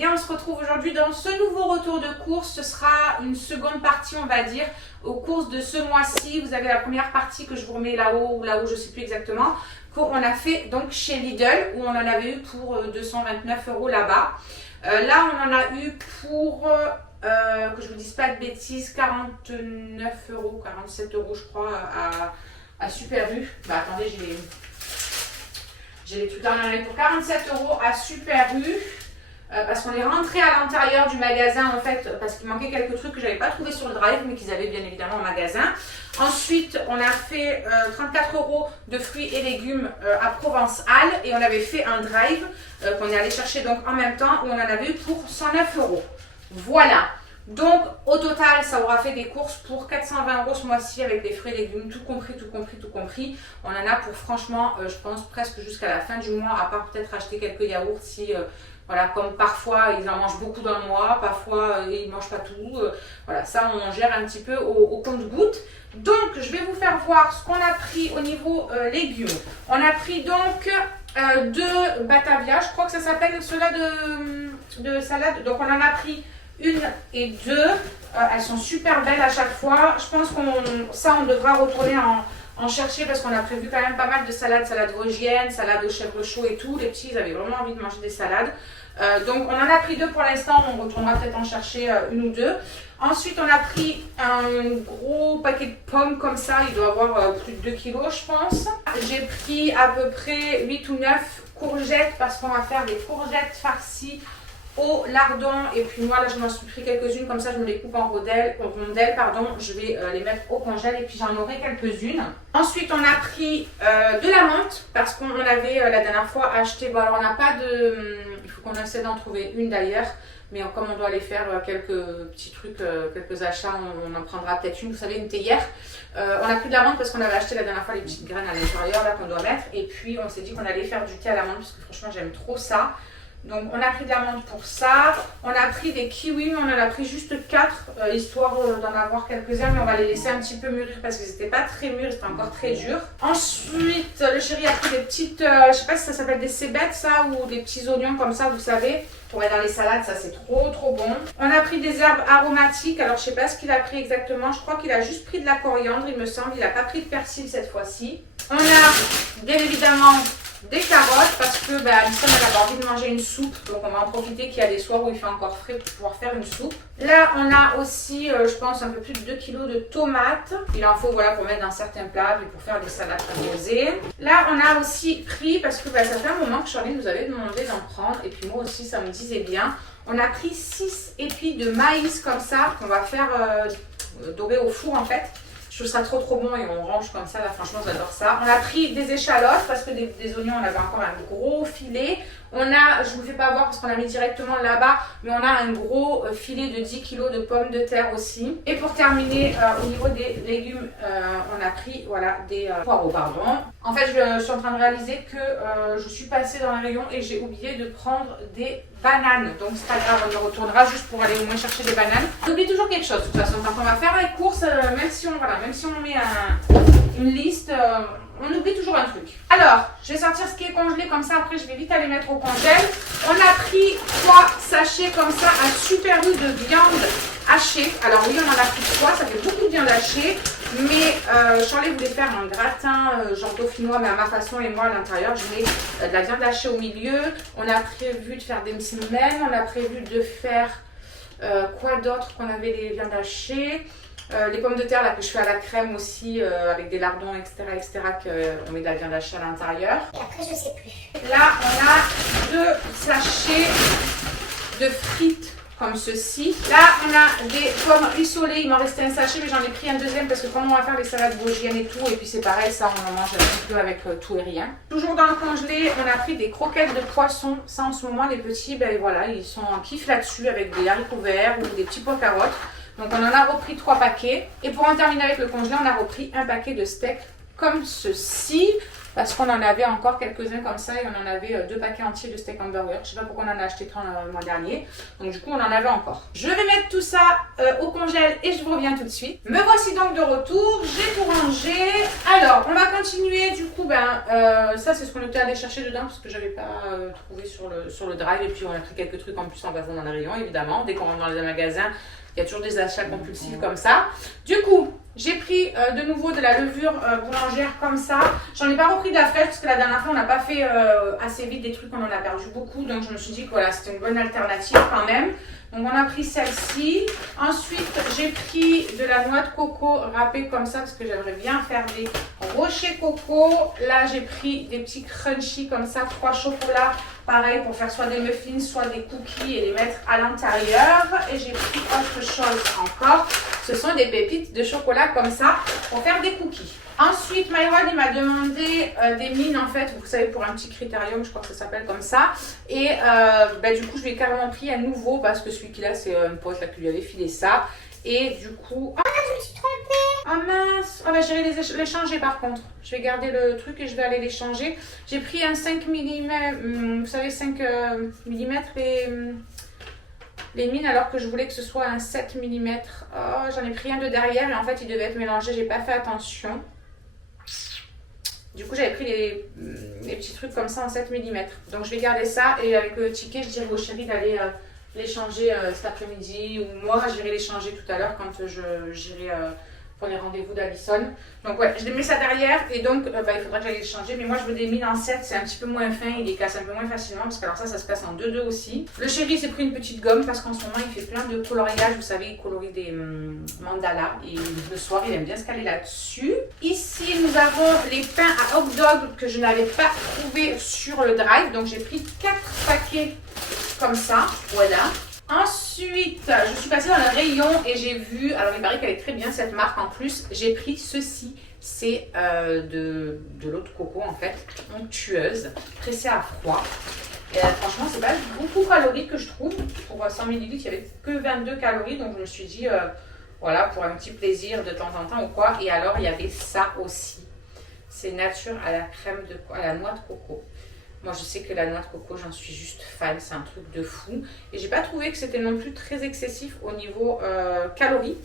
bien, on se retrouve aujourd'hui dans ce nouveau retour de course. Ce sera une seconde partie, on va dire, aux courses de ce mois-ci. Vous avez la première partie que je vous remets là-haut ou là-haut, je ne sais plus exactement, qu'on a fait donc chez Lidl, où on en avait eu pour 229 € là-bas. Là, on en a eu pour, que je vous dise pas de bêtises, 49 €, 47 € je crois, à Super U. Bah attendez, j'ai les trucs derniers pour 47 € à Super U. Parce qu'on est rentré à l'intérieur du magasin en fait, parce qu'il manquait quelques trucs que j'avais pas trouvé sur le drive, mais qu'ils avaient bien évidemment au magasin. Ensuite, on a fait 34 € de fruits et légumes à Provence-Alpes, et on avait fait un drive qu'on est allé chercher donc en même temps, où on en avait eu pour 109 €. Voilà. Donc au total, ça aura fait des courses pour 420 € ce mois-ci avec des fruits et légumes, tout compris, tout compris, tout compris. On en a pour franchement, je pense presque jusqu'à la fin du mois, à part peut-être acheter quelques yaourts si... voilà, comme parfois ils en mangent beaucoup dans le mois, parfois ils ne mangent pas tout. Voilà, ça on gère un petit peu au compte-gouttes. Donc je vais vous faire voir ce qu'on a pris au niveau légumes. On a pris donc deux Batavia, je crois que ça s'appelle ceux-là de salade. Donc on en a pris une et deux. Elles sont super belles à chaque fois. Je pense on devra retourner en chercher parce qu'on a prévu quand même pas mal de salades, salade vosgienne, salade au chèvre chaud et tout. Les petits, ils avaient vraiment envie de manger des salades. Donc on en a pris deux pour l'instant, on retournera peut-être en chercher une ou deux. Ensuite on a pris un gros paquet de pommes comme ça, il doit avoir plus de 2 kg je pense. J'ai pris à peu près 8 ou 9 courgettes parce qu'on va faire des courgettes farcies au lardon, et puis moi là je m'en suis pris quelques-unes comme ça, je me les coupe en rondelles, je vais les mettre au congèle et puis j'en aurai quelques-unes. Ensuite on a pris de la menthe parce qu'on avait la dernière fois acheté, bon alors on n'a pas de, il faut qu'on essaie d'en trouver une d'ailleurs, mais comme on doit aller faire quelques petits trucs, quelques achats, on en prendra peut-être une, vous savez, une théière. On a pris de la menthe parce qu'on avait acheté la dernière fois les petites graines à l'intérieur là qu'on doit mettre, et puis on s'est dit qu'on allait faire du thé à la menthe parce que franchement j'aime trop ça. Donc on a pris de la menthe pour ça, on a pris des kiwis, mais on en a pris juste 4, histoire d'en avoir quelques-uns, mais on va les laisser un petit peu mûrir parce qu'ils n'étaient pas très mûrs, c'était encore très dur. Ensuite, le chéri a pris des petites, je sais pas si ça s'appelle des cébettes ça, ou des petits oignons comme ça, vous savez, pour mettre dans les salades, ça c'est trop bon. On a pris des herbes aromatiques, alors je sais pas ce qu'il a pris exactement, je crois qu'il a juste pris de la coriandre il me semble, il n'a pas pris de persil cette fois-ci. On a bien évidemment des carottes parce que Alison elle avait envie de manger une soupe, donc on va en profiter qu'il y a des soirs où il fait encore frais pour pouvoir faire une soupe. Là on a aussi je pense un peu plus de 2 kg de tomates, il en faut voilà pour mettre dans certains plats et pour faire des salades composées. Là on a aussi pris, parce que ça fait un moment que Charlie nous avait demandé d'en prendre et puis moi aussi ça me disait bien, on a pris 6 épis de maïs comme ça qu'on va faire dorer au four en fait. Je trouve ça trop bon et on range comme ça, là franchement j'adore ça. On a pris des échalotes parce que des oignons on avait encore un gros filet. On a, je ne vous fais pas voir parce qu'on l'a mis directement là-bas, mais on a un gros filet de 10 kg de pommes de terre aussi. Et pour terminer, au niveau des légumes, on a pris voilà, des poireaux, pardon. En fait, je suis en train de réaliser que je suis passée dans le rayon et j'ai oublié de prendre des bananes. Donc c'est pas grave, on y retournera juste pour aller au moins chercher des bananes. On oublie toujours quelque chose de toute façon. Quand on va faire les courses, même si on met une liste... on oublie toujours un truc. Alors, je vais sortir ce qui est congelé comme ça. Après, je vais vite aller mettre au congèle. On a pris 3 sachets comme ça à Super U de viande hachée. Alors oui, on en a pris 3. Ça fait beaucoup de viande hachée. Mais Charlie voulait faire un gratin genre dauphinois, mais à ma façon. Et moi, à l'intérieur, je mets de la viande hachée au milieu. On a prévu de faire des msemen. On a prévu de faire quoi d'autre qu'on avait des viandes hachées. Les pommes de terre là, que je fais à la crème aussi avec des lardons etc qu'on met de la viande hachée à l'intérieur. Et après je sais plus. Là on a 2 sachets de frites comme ceci. Là on a des pommes rissolées, il m'en restait un sachet mais j'en ai pris un deuxième parce que quand on va faire les salades vosgiennes et tout, et puis c'est pareil, ça on en mange un petit peu avec tout et rien. Toujours dans le congelé, on a pris des croquettes de poisson. Ça en ce moment les petits, voilà, ils sont en kiff là-dessus avec des haricots verts ou des petits pois carottes. Donc on en a repris 3 paquets. Et pour en terminer avec le congelé, on a repris un paquet de steaks comme ceci. parce qu'on en avait encore quelques-uns comme ça et on en avait 2 paquets entiers de steak hamburger. Je sais pas pourquoi on en a acheté 30 le mois dernier. Donc du coup, on en avait encore. Je vais mettre tout ça au congèle et je vous reviens tout de suite. Me voici donc de retour. J'ai tout rangé. Alors, on va continuer. Du coup, ça, c'est ce qu'on était allé chercher dedans parce que j'avais pas trouvé sur le drive. Et puis, on a pris quelques trucs en plus en passant dans les rayons, évidemment. Dès qu'on rentre dans les magasins, il y a toujours des achats compulsifs comme ça. Du coup, j'ai pris de nouveau de la levure boulangère comme ça. J'en ai pas repris de la fraîche parce que la dernière fois, on n'a pas fait assez vite des trucs, on en a perdu beaucoup. Donc, je me suis dit que voilà, c'était une bonne alternative quand même. Donc, on a pris celle-ci. Ensuite, j'ai pris de la noix de coco râpée comme ça parce que j'aimerais bien faire des rochers coco. Là, j'ai pris des petits crunchy comme ça, 3 chocolats. Pareil pour faire soit des muffins, soit des cookies et les mettre à l'intérieur. Et j'ai pris autre chose encore. Ce sont des pépites de chocolat comme ça pour faire des cookies. Ensuite, Myron, il m'a demandé des mines en fait, vous savez, pour un petit critérium, je crois que ça s'appelle comme ça. Et du coup, je lui ai carrément pris un nouveau parce que celui qu'il a, c'est un pote là qui lui avait filé ça. Et du coup... Ah, je me suis trompée! Ah mince! Ah j'irai les changer par contre. Je vais garder le truc et je vais aller les changer. J'ai pris un 5 mm, vous savez, 5 mm les mines alors que je voulais que ce soit un 7 mm. Oh, j'en ai pris un de derrière et en fait, il devait être mélangé. J'ai pas fait attention. Du coup, j'avais pris les petits trucs comme ça en 7 mm. Donc, je vais garder ça et avec le ticket, je dirais au chéri d'aller les changer cet après-midi ou moi, j'irai les changer tout à l'heure quand j'irai pour les rendez-vous d'Alison. Donc, ouais, je les mets ça derrière et donc, il faudra que j'aille les changer. Mais moi, je veux des mines en 7, c'est un petit peu moins fin, il les casse un peu moins facilement parce que alors ça se casse en 2-2 aussi. Le chéri s'est pris une petite gomme parce qu'en ce moment, il fait plein de coloriages. Vous savez, il colorie des mandalas et le soir, il aime bien se caler là-dessus. Ici, nous avons les pains à hot dog que je n'avais pas trouvé sur le drive. Donc, j'ai pris 4 paquets comme ça. Voilà. Ensuite, je suis passée dans le rayon et j'ai vu, alors il paraît qu'elle est très bien cette marque en plus, j'ai pris ceci, c'est de l'eau de coco en fait, onctueuse, pressée à froid. Et franchement, c'est pas beaucoup calorique que je trouve, pour 100 ml il n'y avait que 22 calories, donc je me suis dit, voilà, pour un petit plaisir de temps en temps ou quoi. Et alors, il y avait ça aussi, c'est nature à la crème à la noix de coco. Moi, je sais que la noix de coco, j'en suis juste fan, c'est un truc de fou. Et j'ai pas trouvé que c'était non plus très excessif au niveau calories.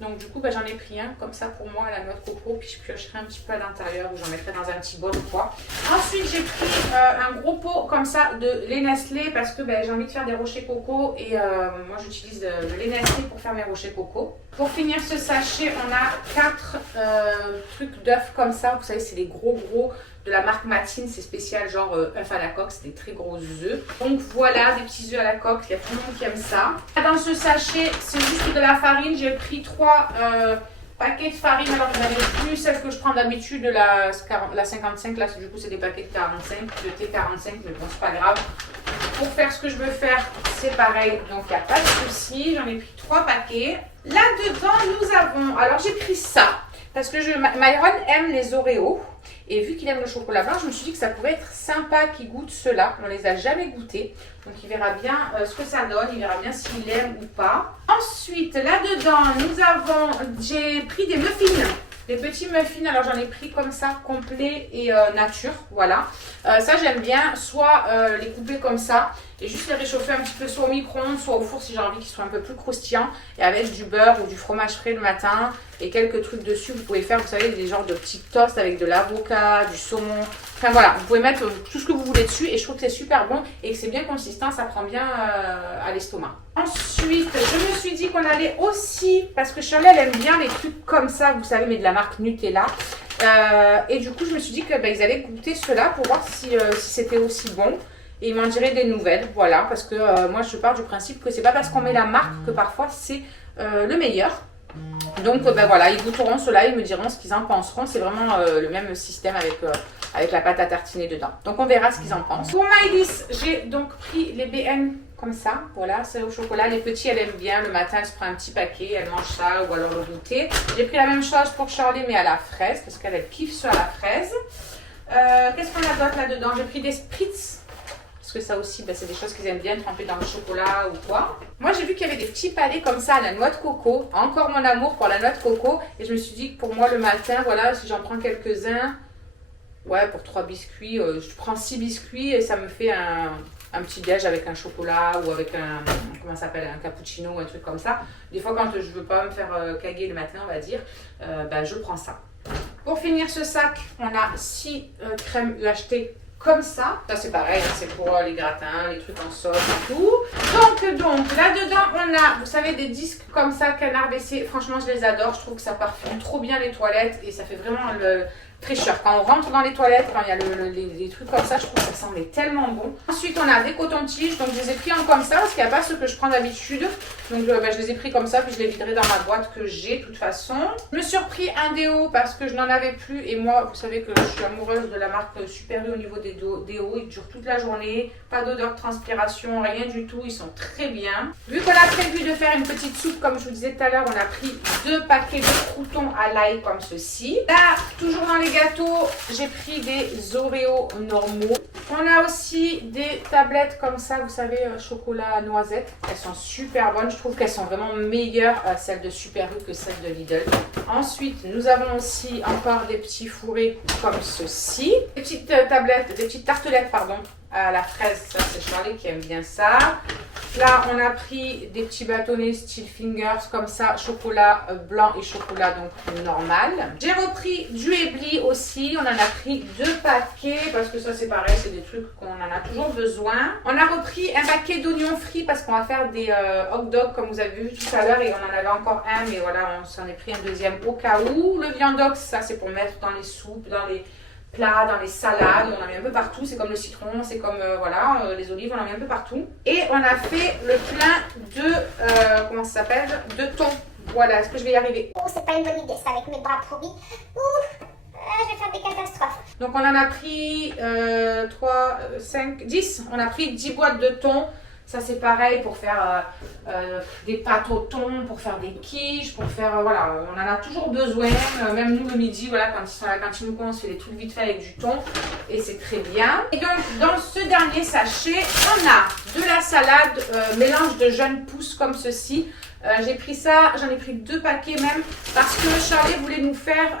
Donc du coup, j'en ai pris un comme ça pour moi à la noix de coco. Puis je piocherai un petit peu à l'intérieur ou j'en mettrai dans un petit bol ou quoi. Ensuite, j'ai pris un gros pot comme ça de lait Nestlé parce que j'ai envie de faire des rochers coco. Et moi, j'utilise le lait Nestlé pour faire mes rochers coco. Pour finir ce sachet, on a 4 trucs d'œufs comme ça. Vous savez, c'est des gros de la marque Matine, c'est spécial, genre œufs à la coque, c'est des très gros œufs. Donc voilà, des petits œufs à la coque, il y a tout le monde qui aime ça. Dans ce sachet, c'est juste de la farine, j'ai pris 3 paquets de farine, alors je n'avais plus celle que je prends d'habitude, la 55, là du coup c'est des paquets de 45, de T45, mais bon c'est pas grave. Pour faire ce que je veux faire, c'est pareil, donc il n'y a pas de souci, j'en ai pris 3 paquets. Là-dedans, nous avons, alors j'ai pris ça, parce que Myron aime les Oreos. Et vu qu'il aime le chocolat blanc, je me suis dit que ça pouvait être sympa qu'il goûte cela. On ne les a jamais goûtés. Donc il verra bien ce que ça donne. Il verra bien s'il aime ou pas. Ensuite, là-dedans, j'ai pris des muffins. Des petits muffins. Alors j'en ai pris comme ça, complet et nature. Voilà. Ça j'aime bien. Soit les couper comme ça et juste les réchauffer un petit peu soit au micro-ondes, soit au four si j'ai envie qu'ils soient un peu plus croustillants. Et avec du beurre ou du fromage frais le matin et quelques trucs dessus. Vous pouvez faire, vous savez, des genres de petits toasts avec de l'avocat, du saumon. Enfin voilà, vous pouvez mettre tout ce que vous voulez dessus et je trouve que c'est super bon et que c'est bien consistant, ça prend bien à l'estomac. Ensuite, je me suis dit qu'on allait aussi, parce que Shirley elle aime bien les trucs comme ça, vous savez, mais de la marque Nutella. Et du coup, je me suis dit qu'ils allaient goûter cela pour voir si c'était aussi bon. Et ils m'en diraient des nouvelles, voilà, parce que moi je pars du principe que c'est pas parce qu'on met la marque que parfois c'est le meilleur. Donc voilà, ils goûteront cela, ils me diront ce qu'ils en penseront. C'est vraiment le même système avec la pâte à tartiner dedans. Donc on verra ce qu'ils en pensent. Pour Maëlys, j'ai donc pris les BN comme ça. Voilà, c'est au chocolat. Les petits, elle aime bien. Le matin, elle se prend un petit paquet, elle mange ça ou alors le goûter. J'ai pris la même chose pour Charlie, mais à la fraise, parce qu'elle kiffe sur la fraise. Qu'est-ce qu'on a d'autre là-dedans? J'ai pris des spritz. Parce que ça aussi, c'est des choses qu'ils aiment bien tremper dans le chocolat ou quoi. Moi, j'ai vu qu'il y avait des petits palets comme ça à la noix de coco. Encore mon amour pour la noix de coco. Et je me suis dit que pour moi, le matin, voilà, si j'en prends quelques-uns, Ouais, pour 3 biscuits, je prends 6 biscuits et ça me fait un petit déj avec un chocolat ou avec comment ça s'appelle, un cappuccino ou un truc comme ça. Des fois, quand je veux pas me faire caguer le matin, on va dire, je prends ça. Pour finir ce sac, on a 6 crèmes UHT comme ça. Ça, c'est pareil, c'est pour les gratins, les trucs en sauce et tout. Donc là-dedans, on a, vous savez, des disques comme ça, Canard WC. Franchement, je les adore. Je trouve que ça parfume trop bien les toilettes et ça fait vraiment le fraîcheur. Quand on rentre dans les toilettes, quand il y a les trucs comme ça, je trouve que ça sent tellement bon. Ensuite, on a des cotons-tiges. Donc, je les ai pris en comme ça parce qu'il n'y a pas ceux que je prends d'habitude. Donc, je les ai pris comme ça, puis je les viderai dans ma boîte que j'ai de toute façon. Je me suis repris un déo parce que je n'en avais plus. Et moi, vous savez que je suis amoureuse de la marque Super U au niveau des déos. Ils durent toute la journée. Pas d'odeur de transpiration, rien du tout. Ils sont très bien. Vu qu'on a prévu de faire une petite soupe, comme je vous disais tout à l'heure, on a pris 2 paquets de croûtons à l'ail comme ceci. Là, toujours dans les gâteaux, j'ai pris des Oreos normaux. On a aussi des tablettes comme ça, vous savez, chocolat noisette. Elles sont super bonnes. Je trouve qu'elles sont vraiment meilleures, celles de Super U, que celles de Lidl. Ensuite, nous avons aussi encore des petits fourrés comme ceci. Des petites tablettes, des petites tartelettes, pardon, à la fraise. Ça, c'est Charlie qui aime bien ça. Là, on a pris des petits bâtonnets style fingers comme ça, chocolat blanc et chocolat donc normal. J'ai repris du Ebly aussi. On en a pris 2 paquets parce que ça, c'est pareil, c'est des trucs qu'on en a toujours besoin. On a repris un paquet d'oignons frits parce qu'on va faire des hot dogs comme vous avez vu tout à l'heure et on en avait encore un, mais voilà, on s'en est pris un deuxième au cas où. Le viandox, ça, c'est pour mettre dans les soupes, dans les plats, dans les salades, on en met un peu partout, c'est comme le citron, c'est comme les olives, on en met un peu partout. Et on a fait le plein de, comment ça s'appelle, de thon. Voilà, est-ce que je vais y arriver? Oh, c'est pas une bonne idée ça avec mes bras pourris. Ouh, je vais faire des catastrophes. Donc on en a pris 3, 5, 10, on a pris 10 boîtes de thon. Ça c'est pareil pour faire des pâtes au thon, pour faire des quiches, pour faire, voilà, on en a toujours besoin. Même nous le midi, voilà, quand ils sont à la cantine ou quoi, on se fait des trucs vite fait avec du thon et c'est très bien. Et donc dans ce dernier sachet, on a de la salade, mélange de jeunes pousses comme ceci. J'ai pris ça, j'en ai pris 2 paquets même parce que Charlie voulait nous faire,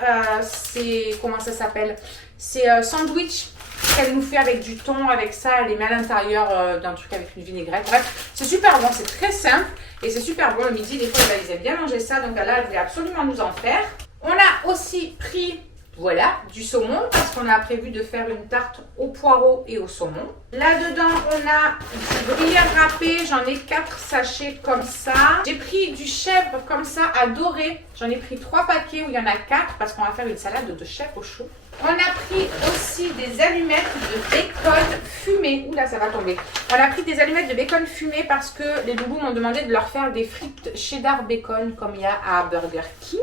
comment ça s'appelle, c'est sandwich qu'elle nous fait avec du thon, avec ça, elle les met à l'intérieur d'un truc avec une vinaigrette. Bref, c'est super bon, c'est très simple et c'est super bon le midi. Des fois, ils aiment bien manger ça, donc là, elle voulait absolument nous en faire. On a aussi pris, voilà, du saumon parce qu'on a prévu de faire une tarte au poireau et au saumon. Là-dedans, on a du gruyère râpé, j'en ai 4 sachets comme ça. J'ai pris du chèvre comme ça à dorer, j'en ai pris 3 paquets où il y en a 4 parce qu'on va faire une salade de chèvre au chaud. On a pris aussi des allumettes de bacon fumé. Oula, ça va tomber. On a pris des allumettes de bacon fumé parce que les loulous m'ont demandé de leur faire des frites cheddar bacon comme il y a à Burger King.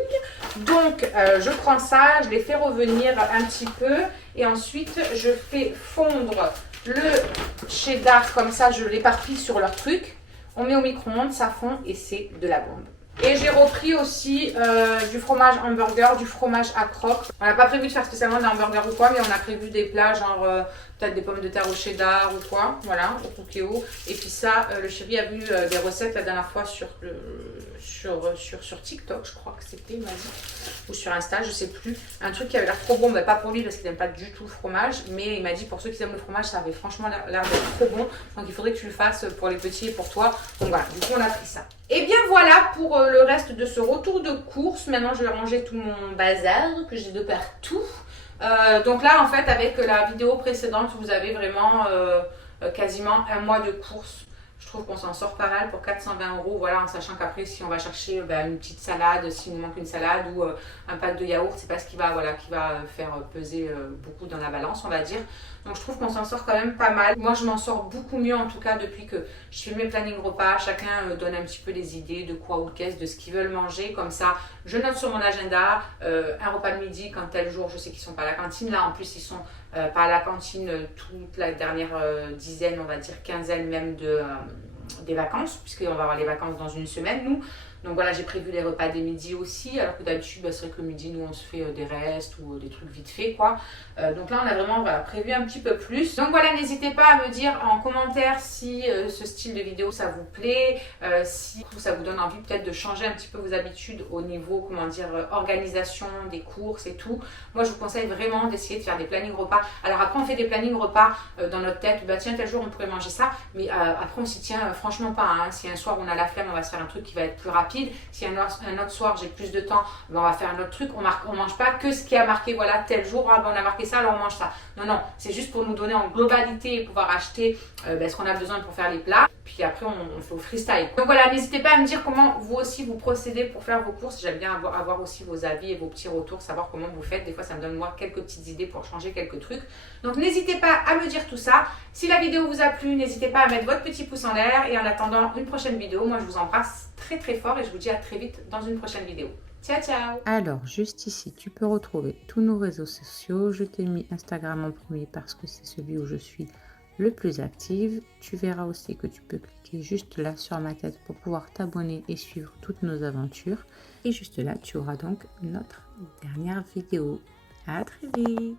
Donc, je prends ça, je les fais revenir un petit peu et ensuite, je fais fondre le cheddar comme ça, je l'éparpille sur leur truc. On met au micro-ondes, ça fond et c'est de la bombe. Et j'ai repris aussi du fromage hamburger, du fromage à croque. On n'a pas prévu de faire spécialement des hamburgers ou quoi, mais on a prévu des plats genre peut-être des pommes de terre au cheddar ou quoi, voilà, au cookéo. Et puis ça, le chéri a vu des recettes la dernière fois sur TikTok, je crois que c'était, il m'a dit, ou sur Insta, je sais plus. Un truc qui avait l'air trop bon, mais pas pour lui parce qu'il n'aime pas du tout le fromage, mais il m'a dit pour ceux qui aiment le fromage, ça avait franchement l'air d'être trop bon. Donc il faudrait que tu le fasses pour les petits et pour toi. Donc voilà, du coup on a pris ça. Et bien voilà pour le reste de ce retour de course. Maintenant je vais ranger tout mon bazar que j'ai de partout. Donc là en fait avec la vidéo précédente vous avez vraiment quasiment un mois de course. Je trouve qu'on s'en sort pas mal pour 420 €, voilà, en sachant qu'après si on va chercher une petite salade, s'il nous manque une salade ou un pack de yaourt, c'est pas ce qui va, qui va faire peser beaucoup dans la balance, on va dire. Donc je trouve qu'on s'en sort quand même pas mal. Moi je m'en sors beaucoup mieux en tout cas depuis que je fais mes plannings repas. Chacun donne un petit peu des idées de quoi ou qu'est-ce, de ce qu'ils veulent manger. Comme ça, je note sur mon agenda un repas de midi quand tel jour je sais qu'ils sont pas à la cantine. Là en plus ils sont pas à la cantine toute la dernière dizaine, on va dire quinzaine même des vacances, puisqu'on va avoir les vacances dans une semaine nous. Donc voilà, j'ai prévu les repas des midis aussi, alors que d'habitude, bah, c'est vrai que le midi, nous, on se fait des restes ou des trucs vite fait, quoi. Donc là, on a vraiment prévu un petit peu plus. Donc voilà, n'hésitez pas à me dire en commentaire si ce style de vidéo, ça vous plaît, si ça vous donne envie peut-être de changer un petit peu vos habitudes au niveau, comment dire, organisation des courses et tout. Moi, je vous conseille vraiment d'essayer de faire des plannings repas. Alors après, on fait des plannings repas dans notre tête, bah tiens, tel jour, on pourrait manger ça, mais après, on s'y tient franchement pas. Hein. Si un soir, on a la flemme, on va se faire un truc qui va être plus rapide. Si un autre soir, j'ai plus de temps, ben, on va faire un autre truc. On mange pas que ce qui a marqué, voilà, tel jour, ah, ben, on a marqué ça, alors on mange ça. Non, non, c'est juste pour nous donner en globalité et pouvoir acheter ce qu'on a besoin pour faire les plats. Puis après, on fait au freestyle. Donc voilà, n'hésitez pas à me dire comment vous aussi vous procédez pour faire vos courses. J'aime bien avoir aussi vos avis et vos petits retours, savoir comment vous faites. Des fois, ça me donne moi quelques petites idées pour changer quelques trucs. Donc n'hésitez pas à me dire tout ça. Si la vidéo vous a plu, n'hésitez pas à mettre votre petit pouce en l'air. Et en attendant une prochaine vidéo, moi je vous embrasse très très fort et je vous dis à très vite dans une prochaine vidéo. Ciao ciao. Alors juste ici tu peux retrouver tous nos réseaux sociaux. Je t'ai mis Instagram en premier parce que c'est celui où je suis le plus active. Tu verras aussi que tu peux cliquer juste là sur ma tête pour pouvoir t'abonner et suivre toutes nos aventures. Et juste là tu auras donc notre dernière vidéo. À très vite.